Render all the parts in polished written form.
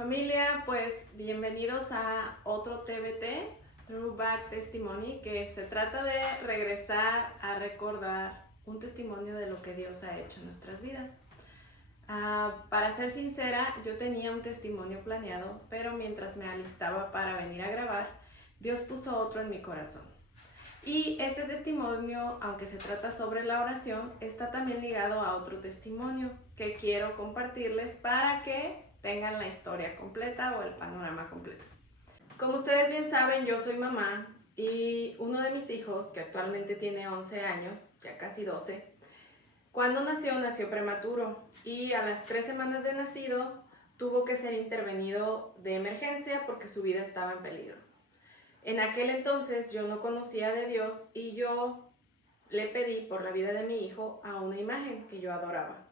Familia, pues bienvenidos a otro TBT, Throwback Testimony, que se trata de regresar a recordar un testimonio de lo que Dios ha hecho en nuestras vidas. Para ser sincera, yo tenía un testimonio planeado, pero mientras me alistaba para venir a grabar, Dios puso otro en mi corazón. Y este testimonio, aunque se trata sobre la oración, está también ligado a otro testimonio que quiero compartirles para que tengan la historia completa o el panorama completo. Como ustedes bien saben, yo soy mamá y uno de mis hijos, que actualmente tiene 11 años, ya casi 12, cuando nació prematuro y a las 3 semanas de nacido tuvo que ser intervenido de emergencia porque su vida estaba en peligro. En aquel entonces yo no conocía de Dios y yo le pedí por la vida de mi hijo a una imagen que yo adoraba.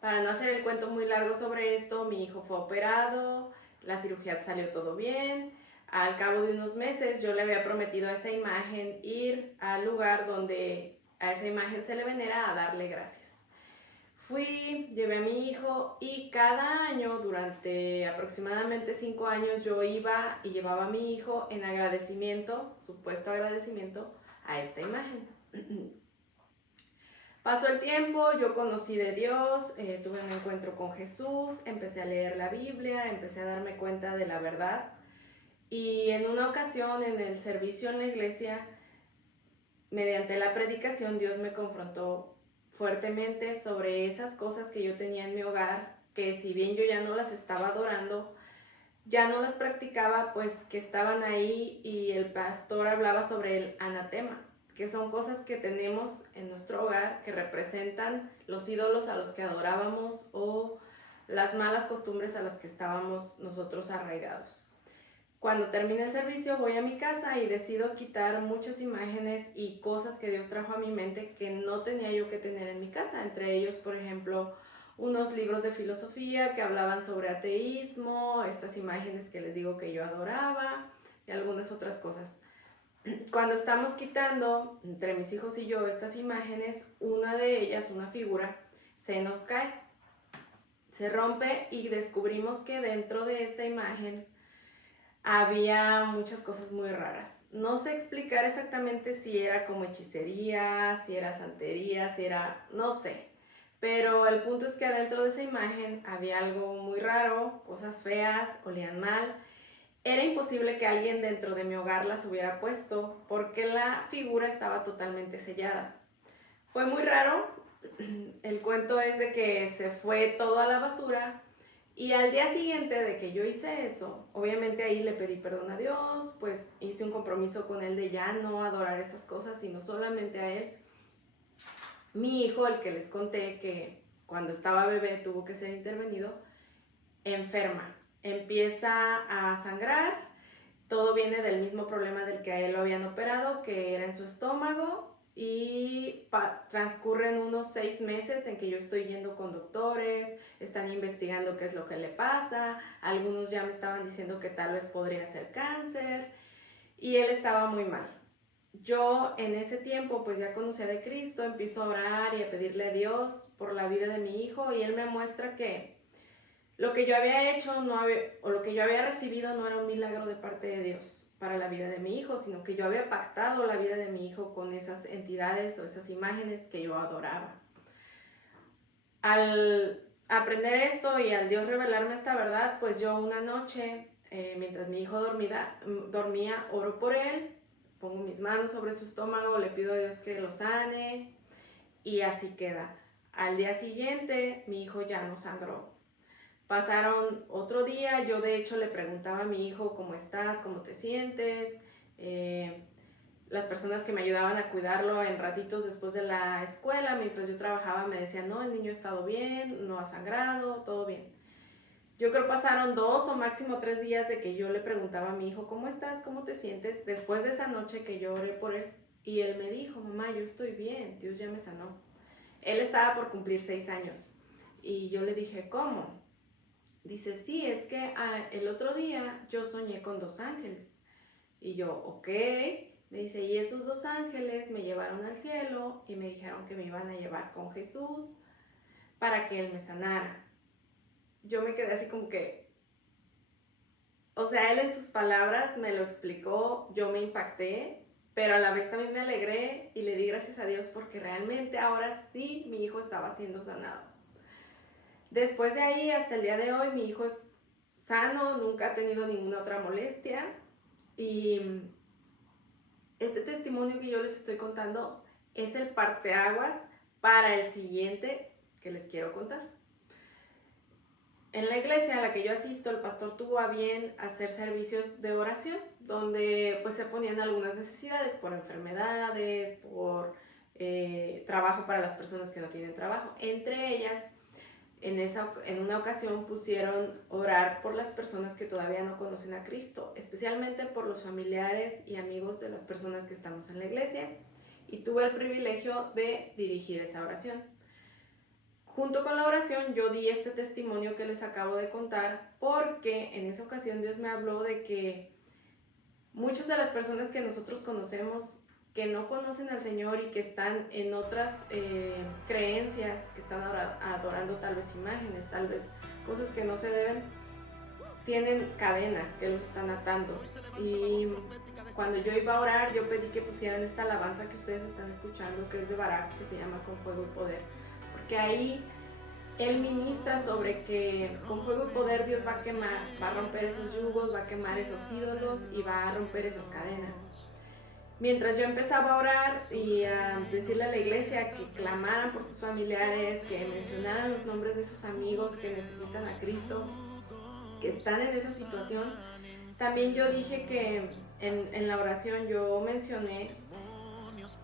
Para no hacer el cuento muy largo sobre esto, mi hijo fue operado, la cirugía salió todo bien. Al cabo de unos meses yo le había prometido a esa imagen ir al lugar donde a esa imagen se le venera a darle gracias. Fui, llevé a mi hijo y cada año, durante aproximadamente 5 años, yo iba y llevaba a mi hijo en agradecimiento, supuesto agradecimiento, a esta imagen. Pasó el tiempo, yo conocí de Dios, tuve un encuentro con Jesús, empecé a leer la Biblia, empecé a darme cuenta de la verdad. Y en una ocasión, en el servicio en la iglesia, mediante la predicación, Dios me confrontó fuertemente sobre esas cosas que yo tenía en mi hogar, que si bien yo ya no las estaba adorando, ya no las practicaba, pues que estaban ahí, y el pastor hablaba sobre el anatema, que son cosas que tenemos en nuestro hogar que representan los ídolos a los que adorábamos o las malas costumbres a las que estábamos nosotros arraigados. Cuando termina el servicio voy a mi casa y decido quitar muchas imágenes y cosas que Dios trajo a mi mente que no tenía yo que tener en mi casa. Entre ellos, por ejemplo, unos libros de filosofía que hablaban sobre ateísmo, estas imágenes que les digo que yo adoraba y algunas otras cosas. Cuando estamos quitando, entre mis hijos y yo, estas imágenes, una de ellas, una figura, se nos cae, se rompe y descubrimos que dentro de esta imagen había muchas cosas muy raras. No sé explicar exactamente si era como hechicería, si era santería, si era, no sé. Pero el punto es que adentro de esa imagen había algo muy raro, cosas feas, olían mal. Era imposible que alguien dentro de mi hogar las hubiera puesto porque la figura estaba totalmente sellada. Fue muy raro. El cuento es de que se fue todo a la basura. Y al día siguiente de que yo hice eso, obviamente ahí le pedí perdón a Dios, pues hice un compromiso con Él de ya no adorar esas cosas, sino solamente a Él. Mi hijo, el que les conté que cuando estaba bebé tuvo que ser intervenido, enferma, empieza a sangrar, todo viene del mismo problema del que a él lo habían operado, que era en su estómago, y transcurren unos 6 meses en que yo estoy yendo con doctores, están investigando qué es lo que le pasa, algunos ya me estaban diciendo que tal vez podría ser cáncer, y él estaba muy mal. Yo en ese tiempo pues ya conocía de Cristo, empiezo a orar y a pedirle a Dios por la vida de mi hijo, y él me muestra que lo que yo había hecho o lo que yo había recibido no era un milagro de parte de Dios para la vida de mi hijo, sino que yo había pactado la vida de mi hijo con esas entidades o esas imágenes que yo adoraba. Al aprender esto y al Dios revelarme esta verdad, pues yo una noche, mientras mi hijo dormía, oro por él, pongo mis manos sobre su estómago, le pido a Dios que lo sane, y así queda. Al día siguiente, mi hijo ya no sangró. Pasaron otro día, yo de hecho le preguntaba a mi hijo, ¿cómo estás? ¿Cómo te sientes? Las personas que me ayudaban a cuidarlo en ratitos después de la escuela, mientras yo trabajaba, me decían, no, el niño ha estado bien, no ha sangrado, todo bien. Yo creo pasaron 2 o máximo 3 días de que yo le preguntaba a mi hijo, ¿cómo estás? ¿Cómo te sientes? Después de esa noche que yo oré por él. Y él me dijo, mamá, yo estoy bien, Dios ya me sanó. Él estaba por cumplir 6 años. Y yo le dije, ¿cómo? Dice, sí, es que el otro día yo soñé con 2 ángeles. Y yo, ok. Me dice, y esos 2 ángeles me llevaron al cielo y me dijeron que me iban a llevar con Jesús para que Él me sanara. yo me quedé así como que, o sea, él en sus palabras me lo explicó, yo me impacté, pero a la vez también me alegré y le di gracias a Dios porque realmente ahora sí mi hijo estaba siendo sanado. Después de ahí hasta el día de hoy mi hijo es sano, nunca ha tenido ninguna otra molestia y este testimonio que yo les estoy contando es el parteaguas para el siguiente que les quiero contar. En la iglesia a la que yo asisto, el pastor tuvo a bien hacer servicios de oración, donde pues se ponían algunas necesidades por enfermedades, por trabajo para las personas que no tienen trabajo. Entre ellas, en una ocasión pusieron orar por las personas que todavía no conocen a Cristo, especialmente por los familiares y amigos de las personas que estamos en la iglesia, y tuve el privilegio de dirigir esa oración. Junto con la oración yo di este testimonio que les acabo de contar porque en esa ocasión Dios me habló de que muchas de las personas que nosotros conocemos que no conocen al Señor y que están en otras creencias, que están adorando tal vez imágenes, tal vez cosas que no se deben, tienen cadenas que los están atando. Y cuando yo iba a orar, yo pedí que pusieran esta alabanza que ustedes están escuchando, que es de Barak, que se llama Con Fuego y Poder. Porque ahí él ministra sobre que con fuego y poder Dios va a quemar, va a romper esos yugos, va a quemar esos ídolos y va a romper esas cadenas. Mientras yo empezaba a orar y a decirle a la iglesia que clamaran por sus familiares, que mencionaran los nombres de sus amigos que necesitan a Cristo, que están en esa situación, también yo dije que en la oración yo mencioné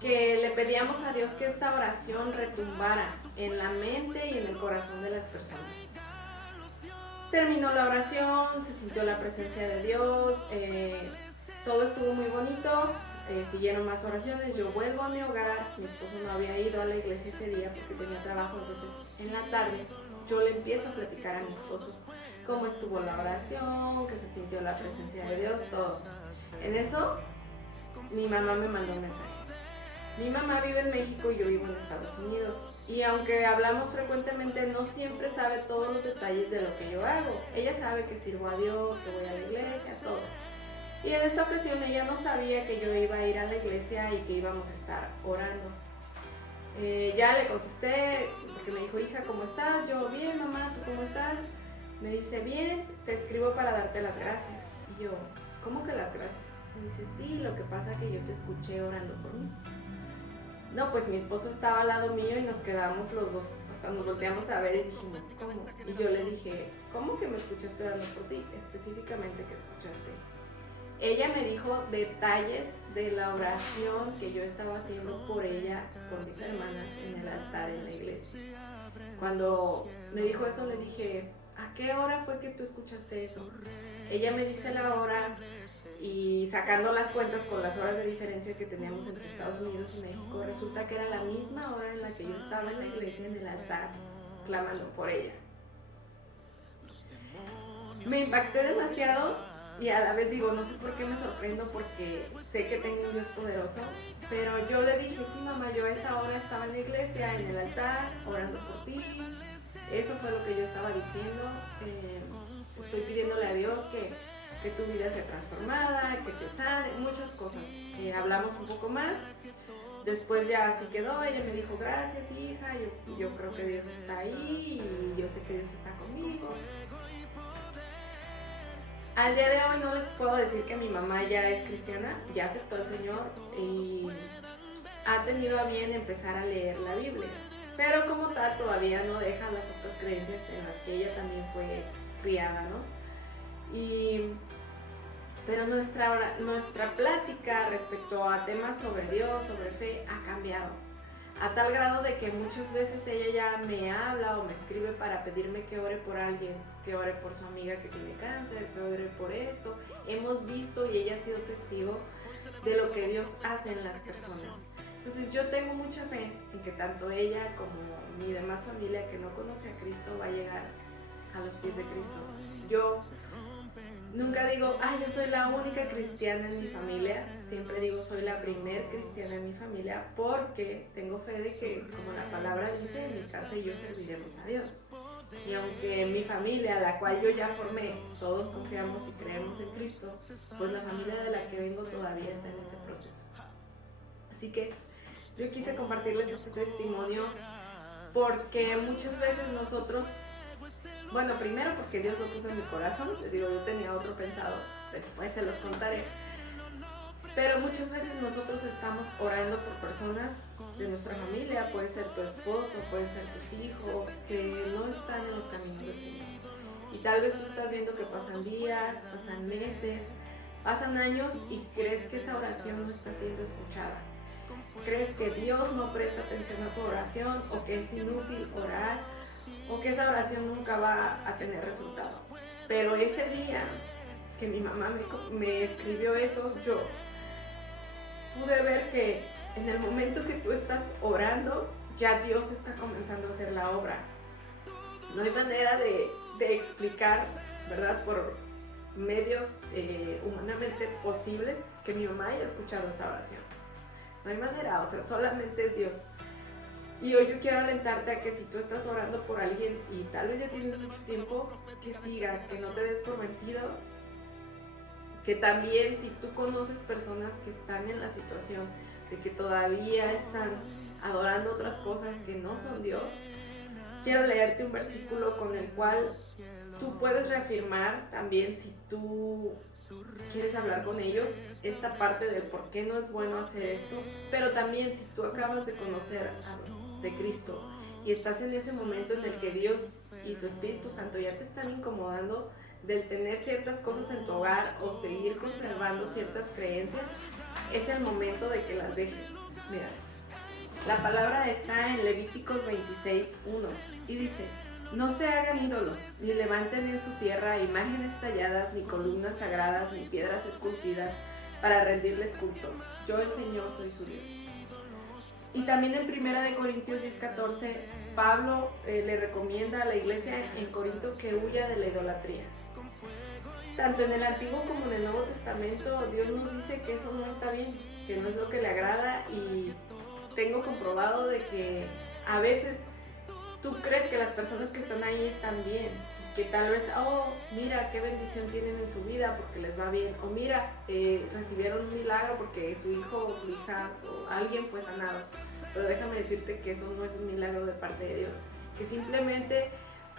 que le pedíamos a Dios que esta oración retumbara en la mente y en el corazón de las personas. Terminó la oración, se sintió la presencia de Dios, todo estuvo muy bonito, siguieron más oraciones, yo vuelvo a mi hogar, mi esposo no había ido a la iglesia ese día porque tenía trabajo, entonces en la tarde yo le empiezo a platicar a mi esposo cómo estuvo la oración, que se sintió la presencia de Dios, todo. En eso, mi mamá me mandó un mensaje. Mi mamá vive en México y yo vivo en Estados Unidos. Y aunque hablamos frecuentemente, no siempre sabe todos los detalles de lo que yo hago. Ella sabe que sirvo a Dios, que voy a la iglesia, todo. Y en esta ocasión ella no sabía que yo iba a ir a la iglesia y que íbamos a estar orando. Ya le contesté, porque me dijo, hija, ¿cómo estás? Yo, bien, mamá, ¿tú cómo estás? Me dice, bien, te escribo para darte las gracias. Y yo, ¿cómo que las gracias? Me dice, sí, lo que pasa es que yo te escuché orando por mí. No, pues mi esposo estaba al lado mío y nos quedamos los dos, hasta nos volteamos a ver y dijimos, ¿cómo? Y yo le dije, ¿cómo que me escuchaste orando por ti? Específicamente, ¿qué escuchaste? Ella me dijo detalles de la oración que yo estaba haciendo por ella, por mis hermanas, en el altar en la iglesia. Cuando me dijo eso, le dije, ¿a qué hora fue que tú escuchaste eso? Ella me dice la hora y sacando las cuentas con las horas de diferencia que teníamos entre Estados Unidos y México, resulta que era la misma hora en la que yo estaba en la iglesia, en el altar, clamando por ella. Me impacté demasiado y a la vez digo, no sé por qué me sorprendo porque sé que tengo un Dios poderoso, pero yo le dije, sí mamá, yo a esa hora estaba en la iglesia, en el altar, orando por ti. Eso fue lo que yo estaba diciendo. Estoy pidiéndole a Dios que tu vida sea transformada, que te sane, muchas cosas. Hablamos un poco más. Después ya así quedó, ella me dijo, gracias hija, yo creo que Dios está ahí y yo sé que Dios está conmigo. Al día de hoy no les puedo decir que mi mamá ya es cristiana, ya aceptó al Señor y ha tenido a bien empezar a leer la Biblia. Pero como tal todavía no deja las otras creencias en las que ella también fue criada, ¿no? Pero nuestra plática respecto a temas sobre Dios, sobre fe, ha cambiado. A tal grado de que muchas veces ella ya me habla o me escribe para pedirme que ore por alguien, que ore por su amiga que tiene cáncer, que ore por esto. Hemos visto y ella ha sido testigo de lo que Dios hace en las personas. Entonces yo tengo mucha fe en que tanto ella como mi demás familia que no conoce a Cristo va a llegar a los pies de Cristo. Yo nunca digo, yo soy la única cristiana en mi familia. Siempre digo, soy la primer cristiana en mi familia porque tengo fe de que, como la palabra dice, en mi casa y yo serviremos a Dios. Y aunque mi familia, la cual yo ya formé, todos confiamos y creemos en Cristo, pues la familia de la que vengo todavía está en ese proceso. Así que yo quise compartirles este testimonio porque muchas veces nosotros, bueno, primero porque Dios lo puso en mi corazón, les digo, yo tenía otro pensado, después se los contaré, pero muchas veces nosotros estamos orando por personas de nuestra familia, puede ser tu esposo, pueden ser tus hijos, que no están en los caminos del Señor. Y tal vez tú estás viendo que pasan días, pasan meses, pasan años y crees que esa oración no está siendo escuchada. Crees que Dios no presta atención a tu oración, o que es inútil orar, o que esa oración nunca va a tener resultado. Pero ese día que mi mamá me escribió eso, yo pude ver que en el momento que tú estás orando, ya Dios está comenzando a hacer la obra. No hay manera de explicar, ¿verdad?, por medios humanamente posibles, que mi mamá haya escuchado esa oración. No hay manera, o sea, solamente es Dios. Y hoy yo quiero alentarte a que si tú estás orando por alguien y tal vez ya tienes mucho tiempo, que sigas, que no te des por vencido, que también si tú conoces personas que están en la situación de que todavía están adorando otras cosas que no son Dios, quiero leerte un versículo con el cual tú puedes reafirmar también, si tú quieres hablar con ellos, esta parte del por qué no es bueno hacer esto, pero también si tú acabas de conocer de Cristo y estás en ese momento en el que Dios y su Espíritu Santo ya te están incomodando del tener ciertas cosas en tu hogar o seguir conservando ciertas creencias, es el momento de que las dejes. Mira, la palabra está en Levíticos 26:1 y dice: no se hagan ídolos, ni levanten en su tierra imágenes talladas, ni columnas sagradas, ni piedras esculpidas para rendirles culto. Yo, el Señor, soy su Dios. Y también en 1 Corintios 10:14, Pablo le recomienda a la iglesia en Corinto que huya de la idolatría. Tanto en el Antiguo como en el Nuevo Testamento, Dios nos dice que eso no está bien, que no es lo que le agrada, y tengo comprobado de que a veces tú crees que las personas que están ahí están bien, que tal vez, oh, mira qué bendición tienen en su vida porque les va bien, o mira, recibieron un milagro porque su hijo o su hija o alguien fue sanado. Pero déjame decirte que eso no es un milagro de parte de Dios, que simplemente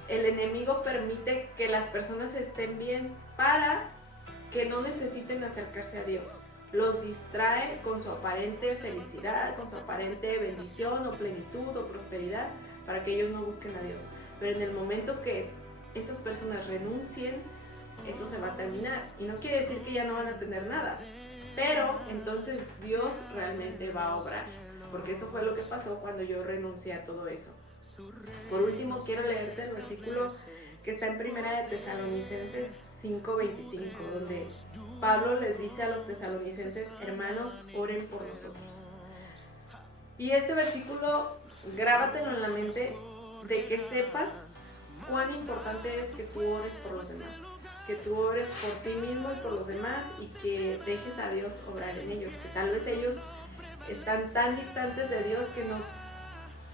el enemigo permite que las personas estén bien para que no necesiten acercarse a Dios. Los distrae con su aparente felicidad, con su aparente bendición o plenitud o prosperidad, para que ellos no busquen a Dios. Pero en el momento que esas personas renuncien, eso se va a terminar. Y no quiere decir que ya no van a tener nada, pero entonces Dios realmente va a obrar, porque eso fue lo que pasó cuando yo renuncié a todo eso. Por último, quiero leerte el versículo que está en 1 Tesalonicenses 5:25, donde Pablo les dice a los tesalonicenses: hermanos, oren por nosotros. Y este versículo, grábatelo en la mente, de que sepas cuán importante es que tú ores por los demás, que tú ores por ti mismo y por los demás, y que dejes a Dios obrar en ellos, que tal vez ellos están tan distantes de Dios que no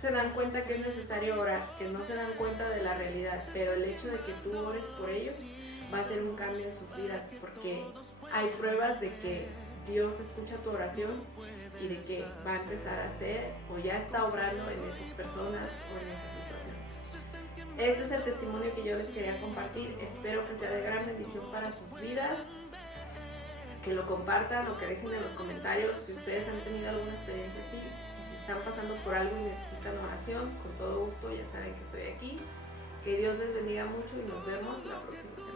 se dan cuenta que es necesario orar, que no se dan cuenta de la realidad, pero el hecho de que tú ores por ellos va a ser un cambio en sus vidas, porque hay pruebas de que Dios escucha tu oración y de que va a empezar a hacer o ya está obrando en esas personas o en esa situación. Este es el testimonio que yo les quería compartir. Espero que sea de gran bendición para sus vidas, que lo compartan o que dejen en los comentarios si ustedes han tenido alguna experiencia así, o si están pasando por algo y necesitan oración. Con todo gusto, ya saben que estoy aquí. Que Dios les bendiga mucho y nos vemos la próxima semana.